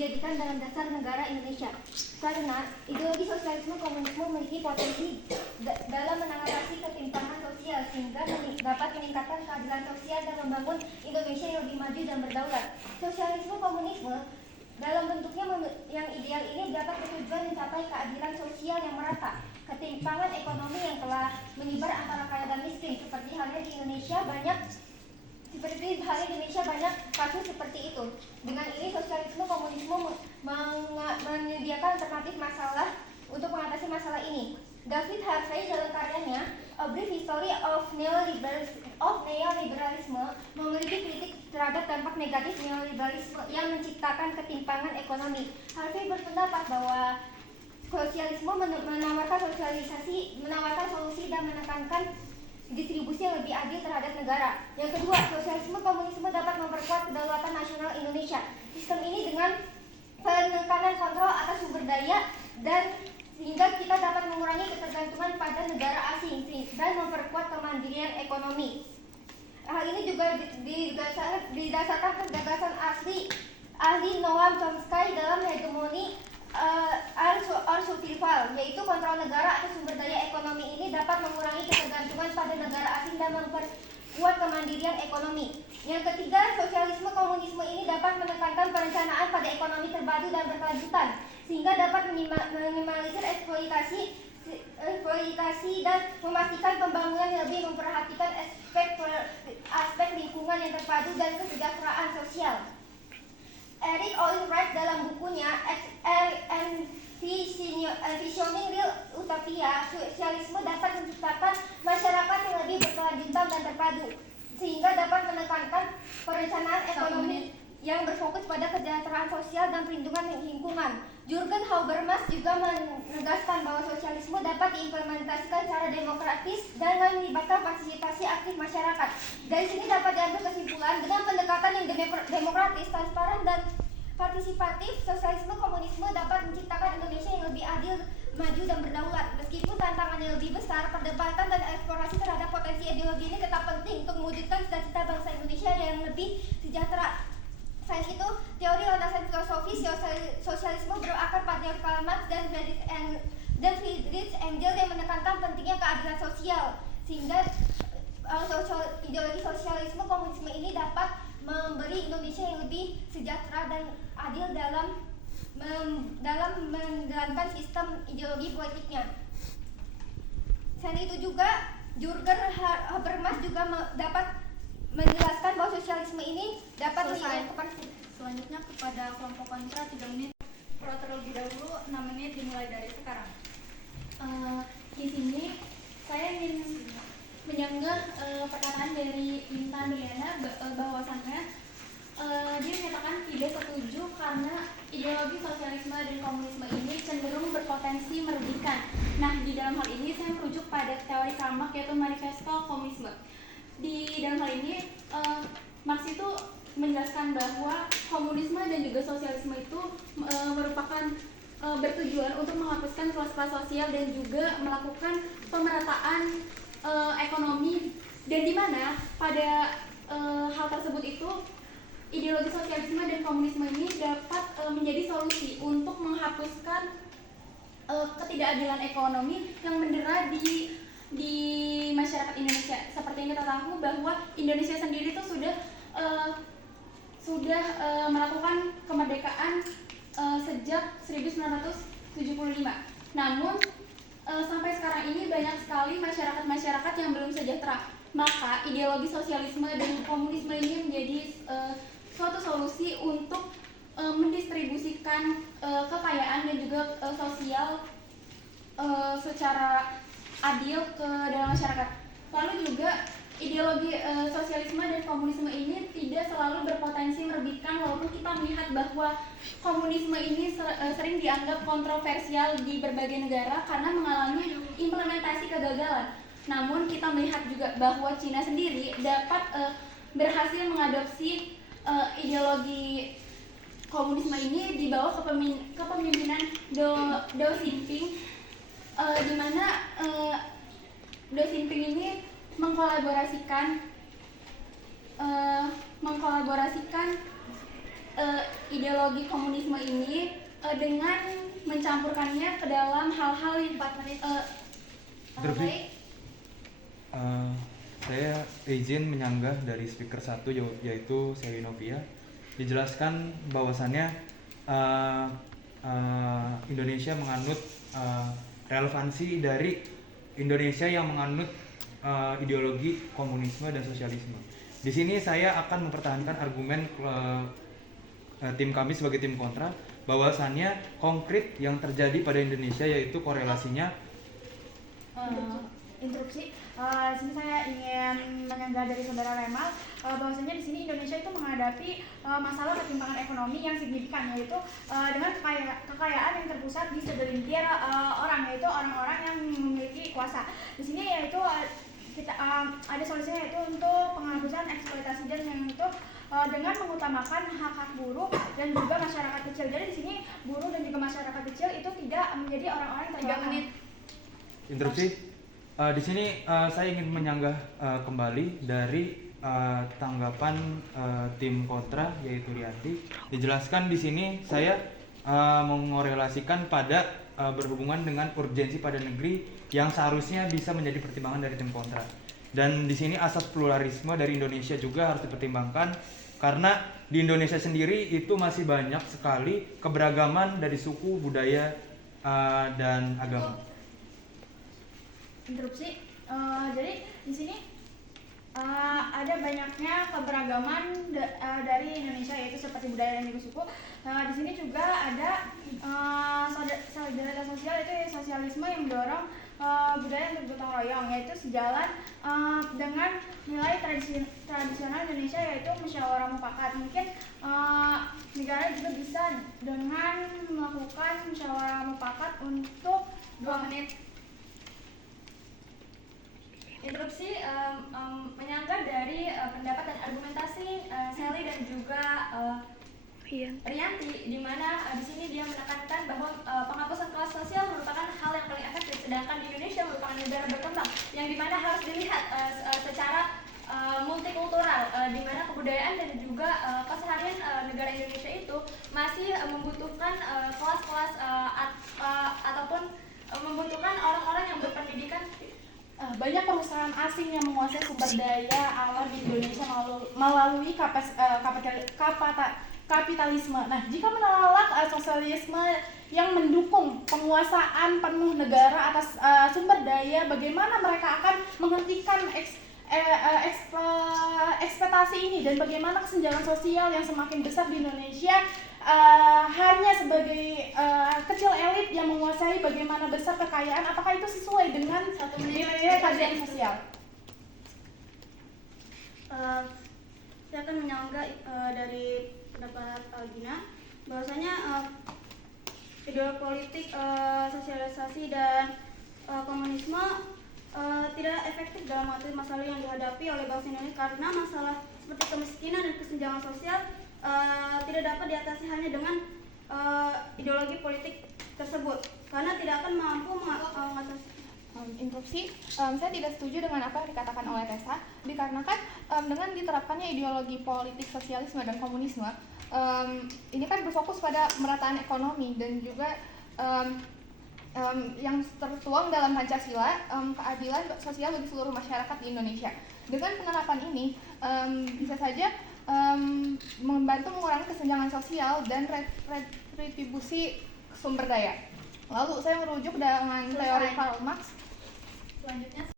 dijadikan dalam dasar negara Indonesia. Karena ideologi sosialisme komunisme memiliki potensi dalam mengatasi ketimpangan sosial sehingga dapat meningkatkan keadilan sosial dan membangun Indonesia yang lebih maju dan berdaulat. Sosialisme komunisme dalam bentuknya yang ideal ini dapat bertujuan mencapai keadilan sosial yang merata, ketimpangan ekonomi yang telah menyebar antara kaya dan miskin. Seperti halnya di Indonesia banyak kasus seperti itu. Dengan ini sosialisme komunisme menyediakan alternatif masalah untuk mengatasi masalah ini. David Harvey dalam karyanya A Brief History of Neoliberalism memiliki kritik terhadap dampak negatif neoliberalisme yang menciptakan ketimpangan ekonomi. Harvey berpendapat bahwa sosialisme menawarkan solusi dan menekankan distribusi yang lebih adil terhadap negara. Yang kedua, sosialisme komunisme dapat memperkuat kedaulatan nasional Indonesia. Sistem ini dengan penekanan kontrol atas sumber daya dan sehingga kita dapat mengurangi ketergantungan pada negara asing dan memperkuat kemandirian ekonomi. Hal ini juga didasarkan gagasan ahli Noam Chomsky dalam hegemoni survival, yaitu kontrol negara atas sumber daya ekonomi ini dapat mengurangi ketergantungan pada negara asing dan memperkuat kemandirian ekonomi. Yang ketiga, sosialisme komunisme ini dapat menekankan perencanaan pada ekonomi terpadu dan berkelanjutan sehingga dapat meminimalisir eksploitasi dan memastikan pembangunan yang lebih memperhatikan aspek lingkungan yang terpadu dan kesejahteraan sosial. Eric Olin Wright dalam bukunya Envisioning Real Utopia, sosialisme dapat menciptakan masyarakat yang lebih berkelanjutan dan terpadu sehingga dapat menekankan perencanaan ekonomi yang berfokus pada kesejahteraan sosial dan perlindungan lingkungan. Jürgen Habermas juga menegaskan bahwa sosialisme dapat diimplementasikan secara demokratis dan melibatkan partisipasi aktif masyarakat. Dari sini dapat diambil kesimpulan dengan pendekatan yang demokratis, transparan, dan partisipatif, sosialisme komunisme dapat menciptakan Indonesia yang lebih adil, maju, dan berdaulat. Meskipun tantangannya lebih besar, perdebatan dan eksplorasi terhadap potensi ideologi ini tetap penting untuk mewujudkan cita-cita bangsa Indonesia yang lebih sejahtera. Selain itu, teori landasan filosofis sosialisme berakar pada Karl Marx dan Friedrich Engels yang menekankan pentingnya keadilan sosial, sehingga ideologi sosialisme komunisme ini dapat memberi Indonesia yang lebih sejahtera dan adil dalam menjalankan sistem ideologi politiknya. Selain itu juga, Jürgen Habermas juga dapat menjelaskan bahwa sosialisme ini dapat selanjutnya kepada kelompok kontra 3 menit. Terlebih dahulu 6 menit dimulai dari sekarang. Di sini saya ingin menyanggah perkataan dari Intan Riana bahwasannya dia menyatakan tidak setuju karena ideologi sosialisme dan komunisme ini cenderung berpotensi merugikan. Nah, di dalam hal ini saya merujuk pada teori Karl Marx yaitu manifesto komunisme. Di dalam hal ini Marx itu menjelaskan bahwa komunisme dan juga sosialisme itu merupakan bertujuan untuk menghapuskan kelas-kelas sosial dan juga melakukan pemerataan ekonomi, dan di mana pada hal tersebut itu ideologi sosialisme dan komunisme ini dapat menjadi solusi untuk menghapuskan ketidakadilan ekonomi yang mendera di masyarakat Indonesia. Seperti yang kita tahu bahwa Indonesia sendiri itu sudah melakukan kemerdekaan sejak 1975. Namun sampai sekarang ini banyak sekali masyarakat yang belum sejahtera. Maka ideologi sosialisme dan komunisme ini menjadi suatu solusi untuk mendistribusikan kekayaan dan juga sosial secara adil ke dalam masyarakat. Lalu juga ideologi sosialisme dan komunisme ini tidak selalu berpotensi merugikan, walaupun kita melihat bahwa komunisme ini sering dianggap kontroversial di berbagai negara karena mengalami implementasi kegagalan. Namun kita melihat juga bahwa Cina sendiri dapat berhasil mengadopsi ideologi komunisme ini di bawah kepemimpinan Deng Xiaoping, di mana Deng Xiaoping ini mengkolaborasikan ideologi komunisme ini dengan mencampurkannya ke dalam hal-hal yang Interupsi. Saya izin menyanggah dari speaker 1 yaitu Sally Novia. Dijelaskan bahwasannya Indonesia menganut relevansi dari Indonesia yang menganut ideologi komunisme dan sosialisme. Di sini saya akan mempertahankan argumen tim kami sebagai tim kontra bahwasannya konkret yang terjadi pada Indonesia yaitu korelasinya. Interupsi. Di sini saya ingin menyanggah dari saudara Remal bahwasanya di sini Indonesia itu menghadapi masalah ketimpangan ekonomi yang signifikan, yaitu dengan kekayaan yang terpusat di segelintir orang, yaitu orang-orang yang memiliki kuasa. Di sini yaitu kita ada solusinya, yaitu untuk penghapusan eksploitasi dan yang itu dengan mengutamakan hak-hak buruh dan juga masyarakat kecil. Jadi di sini buruh dan juga masyarakat kecil itu tidak menjadi orang-orang yang terbelakang. Interupsi. Di sini saya ingin menyanggah kembali dari tanggapan tim kontra yaitu Rianti. Dijelaskan di sini saya mengorelasikan pada berhubungan dengan urgensi pada negeri yang seharusnya bisa menjadi pertimbangan dari tim kontra. Dan di sini asas pluralisme dari Indonesia juga harus dipertimbangkan karena di Indonesia sendiri itu masih banyak sekali keberagaman dari suku, budaya, dan agama. Interupsi. Jadi di sini ada banyaknya keberagaman dari Indonesia, yaitu seperti budaya dan juga suku. Di sini juga ada solidaritas sosial, yaitu sosialisme yang mendorong budaya yang bergotong royong, yaitu sejalan dengan nilai tradisional Indonesia, yaitu musyawarah mufakat. Mungkin negara juga bisa dengan melakukan musyawarah mufakat untuk 2 menit. Interupsi. Menyanggah dari pendapat dan argumentasi Sally dan juga Rianti, di mana di sini dia menekankan bahwa penghapusan kelas sosial merupakan hal yang paling efektif, sedangkan di Indonesia merupakan negara berkembang yang dimana harus dilihat secara multikultural, di mana kebudayaan dan juga keseharian negara Indonesia itu masih membutuhkan kelas-kelas ataupun membutuhkan orang-orang yang berpendidikan. Banyak perusahaan asing yang menguasai sumber daya alam Indonesia melalui kapitalisme. Nah, jika menolak sosialisme yang mendukung penguasaan penuh negara atas sumber daya, bagaimana mereka akan menghentikan ekspektasi ini, dan bagaimana kesenjangan sosial yang semakin besar di Indonesia hanya sebagai kecil elit yang menguasai bagaimana besar kekayaan, apakah itu sesuai dengan nilai keadilan sosial? Saya akan menyanggah dari pendapat Algina bahwasanya ideologi politik sosialisasi dan komunisme tidak efektif dalam mengatasi masalah yang dihadapi oleh bangsa Indonesia, karena masalah seperti kemiskinan dan kesenjangan sosial tidak dapat diatasi hanya dengan ideologi politik tersebut, karena tidak akan mampu mengatasi. Interupsi. Saya tidak setuju dengan apa yang dikatakan oleh Tessa, dikarenakan dengan diterapkannya ideologi politik sosialisme dan komunisme, ini kan berfokus pada pemerataan ekonomi dan juga yang tertuang dalam Pancasila, keadilan sosial bagi seluruh masyarakat di Indonesia. Dengan penerapan ini bisa saja membantu mengurangi kesenjangan sosial dan retribusi sumber daya. Lalu saya merujuk dengan teori Karl Marx. Selanjutnya